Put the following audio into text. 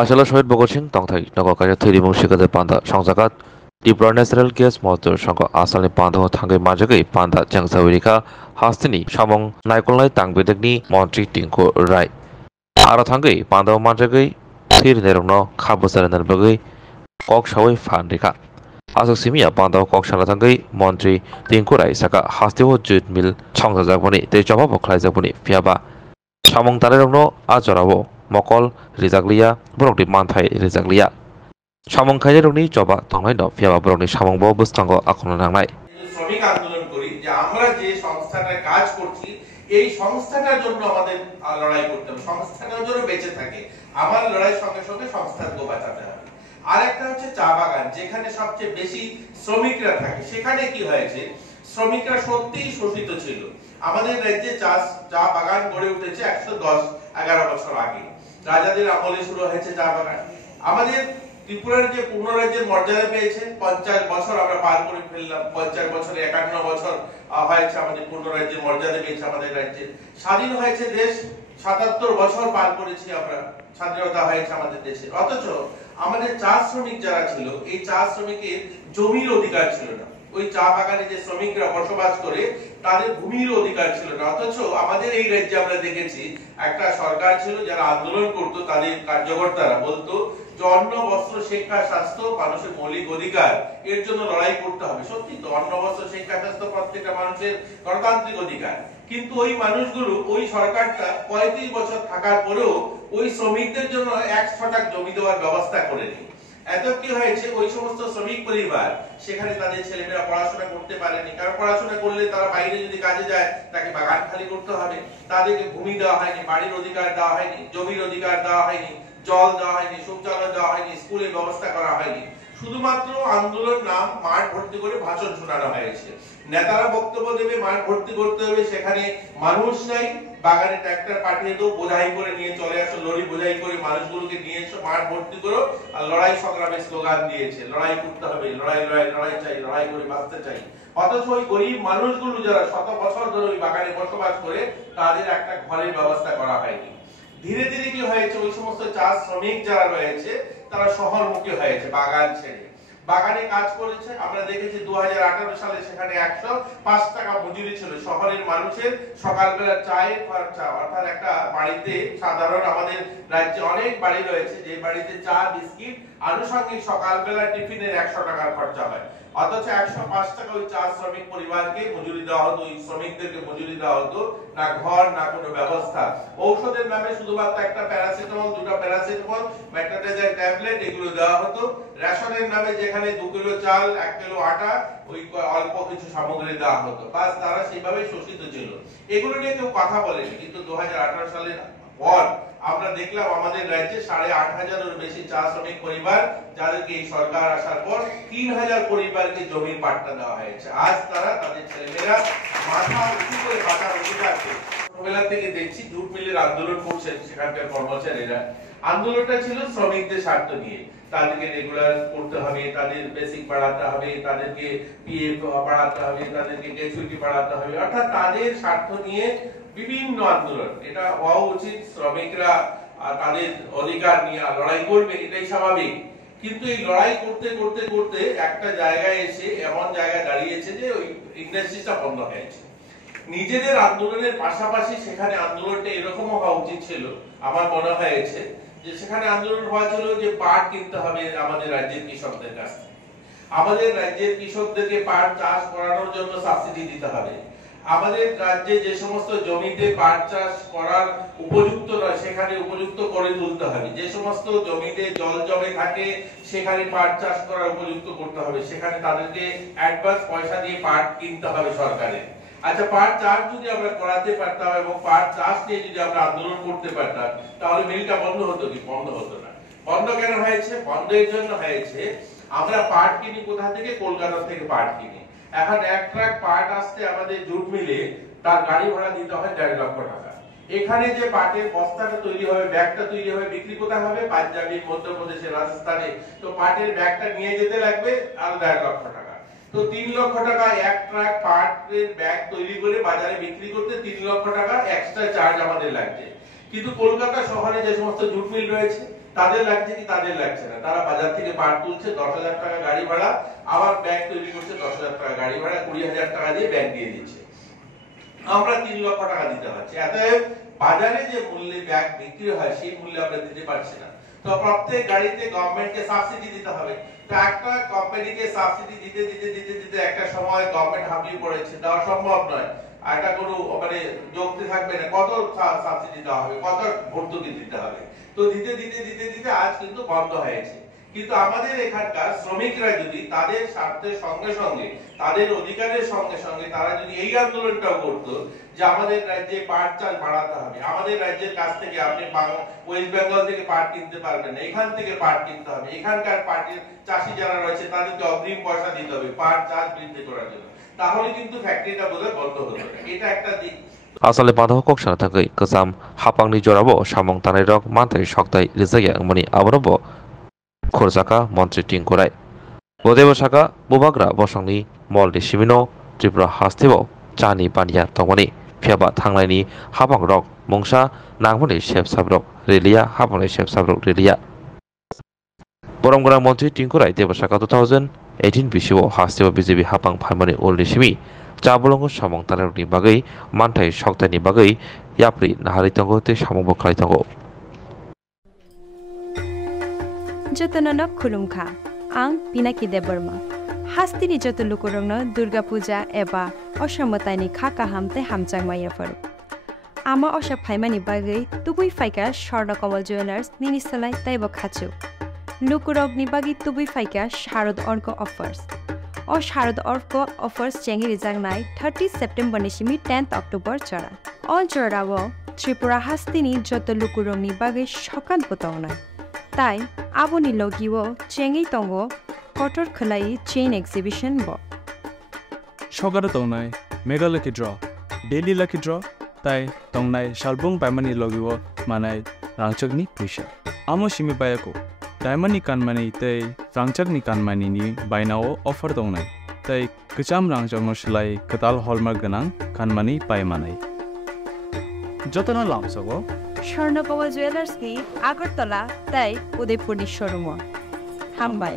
আসলে শহীদ Bhagat Singh tongthai nokokaya thwrimung sikade panda songjakat Tripura Natural Gas motor songko asalni panda o thangai majagoi panda jangsaurika hastini samong naikolnai tangbedekni montri Tinku Rai aro thangai panda o majagoi thir nerongno khabu sarenar bagoi kok sawai phanrika asok simia panda o kok sala thangai montri Tinku Rai saka hasteo jute mill songjajakboni tei joba bokhlaijakboni phiaba samong tarerokno ajorabo mokol rijaglia borokni manthai rijaglia samong khairokni joba tongnai no phiaba borokni samong bo busthango akono nangnai শ্রমিক আন্দোলন করি যে আমরা যে সংস্থাটায় কাজ করছি এই সংস্থাটার জন্য আমাদের লড়াই করতে হবে, সংস্থাটার জন্য বেঁচে থাকে। আমার লড়াইয়ের সঙ্গে সঙ্গে সংস্থাকেও বাঁচাতে হবে। আর একটা হচ্ছে চা বাগান, যেখানে সবচেয়ে বেশি শ্রমিকরা থাকে। সেখানে কি হয়েছে, শ্রমিকরা সত্যিই শোষিত ছিল। আমাদের রাজ্যে চা বাগান গড়ে উঠেছে 110-11 বছর আগে, রাজাদের আমলে শুরু হয়েছে চা বাগান। আমাদের ত্রিপুরার যে পূর্ণ রাজ্যের মর্যাদা পেয়েছে 50 বছর আমরা পার করে ফেললাম। 50 বছরে 51 বছর হয়েছে আমাদের পূর্ণ রাজ্যের মর্যাদা পেয়েছে আমাদের রাজ্যে। স্বাধীন হয়েছে দেশ, 77 বছর পার করেছি আমরা, স্বাধীনতা হয়েছে আমাদের দেশে। অথচ আমাদের চা শ্রমিক যারা ছিল, এই চা শ্রমিকের জমির অধিকার ছিল না। ওই চা বাগানে যে শ্রমিকরা বসবাস করে তাদের ভূমির অধিকার ছিল না। অথচ আমাদের এই রাজ্যে আমরা দেখেছি একটা সরকার ছিল যারা আন্দোলন করতো, তাদের কার্যকর্তারা বলতো যে অন্ন বস্ত্র শিক্ষা স্বাস্থ্য মানুষের মৌলিক অধিকার, এর জন্য লড়াই করতে হবে। সত্যি তো, অন্ন বস্ত্র শিক্ষা স্বাস্থ্য প্রত্যেকটা মানুষের গণতান্ত্রিক অধিকার। কিন্তু ওই মানুষগুলো, ওই সরকারটা 35 বছর থাকার পরেও ওই শ্রমিকদের জন্য 1 ছটাক জমি দেওয়ার ব্যবস্থা করেনি। এত কি হয়েছে, ওই সমস্ত শ্রমিক পরিবার সেখানে তাদের ছেলেমেয়েরা পড়াশোনা করতে পারেনি। কারণ পড়াশোনা করলে তারা বাইরে যদি কাজে যায় তাকে বাগান খালি করতে হবে। তাদেরকে ভূমি দেওয়া হয়নি, বাড়ির অধিকার দেওয়া হয়নি, জমির অধিকার দেওয়া হয়নি, জল দেওয়া হয়নি, শৌচালয় দেওয়া হয়নি, স্কুলের ব্যবস্থা করা হয়নি। শুধুমাত্র আন্দোলন নাম, মাঠ ভর্তি করে ভাষণ শোনানো হয়েছে। নেতারা বক্তব্য দেবে, মাঠ ভর্তি করতে হবে, সেখানে মানুষ নাই। বাগানে ট্রাক্টর পাঠিয়ে দাও, বোঝাই করে নিয়ে চলে আসো, লরি বোঝাই করে মানুষগুলোকে নিয়ে এসো, মাঠ ভর্তি করো। আর লড়াই সংগ্রামের স্লোগান দিয়েছে, লড়াই করতে হবে, লড়াই লড়াই লড়াই চাই, লড়াই করে বাঁচতে চাই। অথচ ওই গরিব মানুষগুলো যারা শত বছর ধরে ওই বাগানে বসবাস করে, তাদের একটা ঘরের ব্যবস্থা করা হয়নি। ধীরে ধীরে কি হয়েছে, ওই সমস্ত চা শ্রমিক যারা রয়েছে তারা শহরমুখী হয়েছে, বাগান ছেড়ে বাগানে কাজ করেছে। আমরা দেখেছি 2018 সালে সেখানে 105 টাকা মজুরি ছিল। শহরের মানুষের সকালবেলা চায়ের খরচা, অর্থাৎ একটা বাড়িতে, সাধারণ আমাদের রাজ্যে অনেক বাড়ি রয়েছে যে বাড়িতে চা বিস্কিট আনুষঙ্গিক সকালবেলা টিফিনের 100 টাকার খরচা হয়। অথচ 105 টাকা ওই চা শ্রমিক পরিবারকে মজুরি দেওয়া হতো, ওই শ্রমিকদেরকে মজুরি দেওয়া হতো। না ঘর, না কোনো ব্যবস্থা। ঔষধের নামে শুধুমাত্র একটা প্যারাসিটামল, 2টা প্যারাসিটামল, মেট্রোডেজাইল ট্যাবলেট এগুলো দেওয়া হতো। রেশনের নামে যেখানে 2 কিলো চাল, 1 কিলো আটা, ওই অল্প কিছু সামগ্রী দেওয়া হতো। বাস, তারা সেইভাবে শোষিত ছিল। এগুলো নিয়ে কেউ কথা বলেনি। কিন্তু 2018 সালের পর আমরা দেখলাম আমাদের রাজ্যে 8,500-এর বেশি চা শ্রমিক পরিবার, যাদেরকে এই সরকার আসার পর 3,000 পরিবারকে জমির পাট্টা দেওয়া হয়েছে। আজ তারা, তাদের ছেলেমেয়েরা মাথা উঁচু করে বাঁচার অধিকার পেয়েছে। ছোটবেলা থেকে দেখছি জুট মিলের আন্দোলন করছেন সেখানকার কর্মচারীরা। আন্দোলনটা ছিল শ্রমিকদের স্বার্থ নিয়ে। তাদেরকে রেগুলার করতে হবে, তাদের বেসিক বাড়াতে হবে, তাদেরকে পিএফ বাড়াতে হবে, তাদেরকে গ্র্যাচুইটি বাড়াতে হবে, অর্থাৎ তাদের স্বার্থ নিয়ে বিভিন্ন আন্দোলন। এটা হওয়া উচিত, শ্রমিকরা তাদের অধিকার নিয়ে লড়াই করবে, এটাই স্বাভাবিক। কিন্তু এই লড়াই করতে করতে করতে একটা জায়গায় এসে এমন জায়গায় দাঁড়িয়েছে যে ওই ইন্ডাস্ট্রিটা বন্ধ হয়েছে। নিজেদের আন্দোলনের পাশাপাশি সেখানে আন্দোলনটা এরকমও হওয়া উচিত ছিল, আমার মনে হয়েছে যে সেখানে আন্দোলন হওয়া ছিল যে পাট কিনতে হবে আমাদের রাজ্যের কৃষকদের কাছ থেকে। আমাদের রাজ্যের কৃষকদেরকে পাট চাষ করানোর জন্য সাবসিডি দিতে হবে। আমাদের রাজ্যে যে সমস্ত জমিতে পাট চাষ করার উপযুক্ত নয় সেখানে উপযুক্ত করে তুলতে হবে। যে সমস্ত জমিতে জল জমে থাকে সেখানে পাট চাষ করার উপযুক্ত করতে হবে। সেখানে তাদেরকে অ্যাডভান্স পয়সা দিয়ে পাট কিনতে হবে সরকারের। আচ্ছা, পাট চাষ যদি আমরা করাতে পারতাম এবং পাট চাষ নিয়ে যদি আমরা আন্দোলন করতে পারতাম, তাহলে মিলটা বন্ধ হতো কি? বন্ধ হতো না। বন্ধ কেন হয়েছে? বন্ধের জন্য হয়েছে আমরা পাট কিনি কোথা থেকে? কলকাতা থেকে পাট কিনি। এখন 1 ট্রাক পাট আসতে আমাদের জুট মিলে তার গাড়ি ভাড়া দিতে হয় 1.5 লক্ষ টাকা। এখানে যে পাটের বস্তাটা তৈরি হবে, ব্যাগটা তৈরি হবে, বিক্রি কোথায় হবে? পাঞ্জাবি, মধ্যপ্রদেশে, রাজস্থানে। তো পাটের ব্যাগটা নিয়ে যেতে লাগবে আর 1.5 লক্ষ টাকা। তো 3 লক্ষ টাকা 1 ট্রাক পাটের ব্যাগ তৈরি করে বাজারে বিক্রি করতে 3 লক্ষ টাকা এক্সট্রা চার্জ আমাদের লাগছে। কিন্তু কলকাতা শহরে যে সমস্ত জুট মিল রয়েছে তাদের লাগছে কি তাদের লাগছে না, তারা বাজার থেকে পাট তুলছে 10,000 টাকা গাড়ি ভাড়া, আবার ব্যাগ তৈরি করছে 10,000 টাকা গাড়ি ভাড়া, 20,000 টাকা দিয়ে ব্যাগ দিয়ে দিচ্ছে, আমরা 3 লক্ষ টাকা দিতে পারছি। এতএব বাজারে যে মূল্যে ব্যাগ বিক্রি হয় সেই মূল্যে আমরা দিতে পারছি না। তো প্রত্যেক গাড়িতে গভর্নমেন্টকে সাবসিডি দিতে হবে। তো একটা কোম্পানিকে সাবসিডি দিতে দিতে দিতে দিতে একটা সময় গভর্নমেন্ট হাঁপিয়ে পড়েছে, দেওয়া সম্ভব নয়, এটা কোনো মানে যুক্তি থাকবে না, কত সাবসিডি দেওয়া হবে, কত ভর্তুকি দিতে হবে। তো দিতে দিতে দিতে দিতে আজ কিন্তু বন্ধ হয়েছে। কিন্তু আমাদের এখানকার শ্রমিকরা যদি তাদের স্বার্থের সঙ্গে সঙ্গে তাদের অধিকারের সঙ্গে সঙ্গে তারা যদি এই আন্দোলনটাও করতো যে আমাদের রাজ্যে পাট চাল বাড়াতে হবে, আমাদের রাজ্যের কাছ থেকে আপনি ওয়েস্ট বেঙ্গল থেকে পাট কিনতে পারবেন না, এখান থেকে পাট কিনতে হবে, এখানকার পাটের চাষি যারা রয়েছে তাদেরকে অগ্রিম পয়সা দিতে হবে পাট চাষ বৃদ্ধি করার জন্য, তাহলে কিন্তু ফ্যাক্টরিটা বোধহয় বন্ধ হতো না। এটা একটা দিক। Asale pandaho koksana thakai kesam hapangni jorabo samong tanai rok mantai soktai rizaya ngmani abrobo khorjaka mantri tingkorai bodebo saka bubagra bosangni molni simino tripura hastebo chani pania tongmani phiaba thanglai hapang rok mongsa nangmani shep sabrok relia hapangni shep sabrok relia boromgra mantri tingkorai debosaka 2018 bisibo hastebo BJP hapang phaimani olni simi Jabolongo samong tanarokni bagai mantai soktani bagai yapri nahari tongo te samong boklai tongo. Jotononok khulumkha ang Pinaki Deborma hastini joto lukurongno Durga Puja eba osamotani khaka hamte hamchangmaya faru ama osha phaimani bagai tubui faika Swarnakomal Jewelers ninisalai taibo khachu lukurogni bagi tubui faika Sharad Orko offers O Sharad Orko offers chengi rijangnai 30 September nisimi 10th October chora. All chorawo Tripura hastini joto lukurongni bagai shokan potongnai. Tai aboni logiwo chengi tongo kotor khlai chain exhibition bo. Shogara tongnai mega lucky draw, daily lucky draw, tai tongnai shalbung paimani logiwo manai rangchakni puisha. Amo shimi bayako Diamond ni kanmani tei rangchak ni kanmani ni bainao offer dongnai tei kecham rangchak no silai ketal hallmark ganang kanmani paimanai jotona lamsago Swarnakomal Jewelers ni Agartala tai Udaipur ni showroom hambai